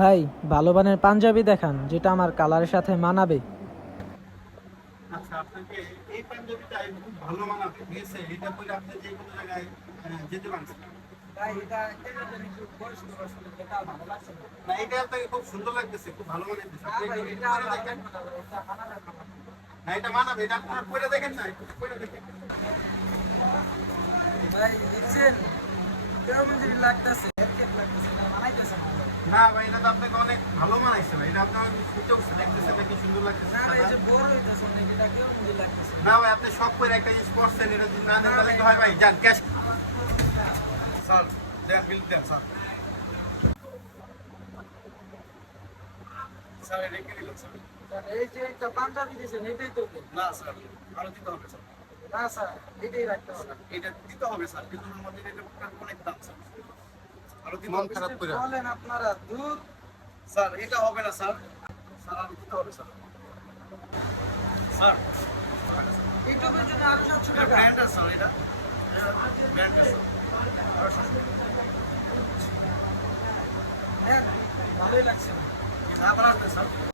ভাই, ভালো মানের পাঞ্জাবি দেখান যেটা আমার কালারের সাথে মানাবে। আচ্ছা, আপনাকে এই পাঞ্জাবিটা খুব ভালো মানাবে, ঠিক আছে? এটা পরে আপনি যে কোনো জায়গায় যেতে পারছেন। ভাই, এটা কেমন জানি একটু বয়স্ক বয়স্ক, এটা ভালো লাগছে না। না, এটা আপনাকে খুব সুন্দর লাগতেছে, খুব ভালো মানাইতেছে। না আপনি ভাই, একটু এটা পরে ভালো দেখেন। লাগবে না ভাই, এটা মানাবে না। না, এটা মানাবে, এটা আপনার পরে দেখেন না, একটু পরে দেখেন। ভাই দেখছেন, কেমন জানি লাগতেছে, এরকম লাগতেছে, না মানাইতেছে না। না ভাই, এটা তো আপনাকে অনেক ভালো মানাইছে ভাই। এটা আপনার ফুটে উঠছে, দেখতেছেন নাকি সুন্দর লাগতেছে। না ভাই, এই যে বড় হইতেছে অনেক, এটা কেমন জানি লাগতেছে। না ভাই, আপনি শখ করে একটা জিনিস করছেন, এটা যদি না দেন তাহলে কি হয় ভাই? যান ক্যাশ। স্যার, দেন বিল দেন স্যার। স্যার, এটা কি দিলেন স্যার? স্যার, এই যে একটা পাঞ্জাবি দিয়েছেন, এটাই তো দেন। না স্যার, আরো দিতে হবে স্যার। না স্যার, এটাই রাখতে হবে। এটা দিতে হবে স্যার, কিন্তু আমাদের এটা অনেক দাম স্যার। আরো দিতে হবে খারাপ করে। বলেন আপনারা দূর। স্যার, এটা হবে না স্যার। স্যার, আরো দিতে হবে স্যার। স্যার, এইটুকুর জন্য আরো 700 টাকা। ব্র্যান্ডের স্যার, এটা ব্র্যান্ডের স্যার। আরো 700 হ্যাঁ, ভালোই লাগছে না। আবার আসবে স্যার।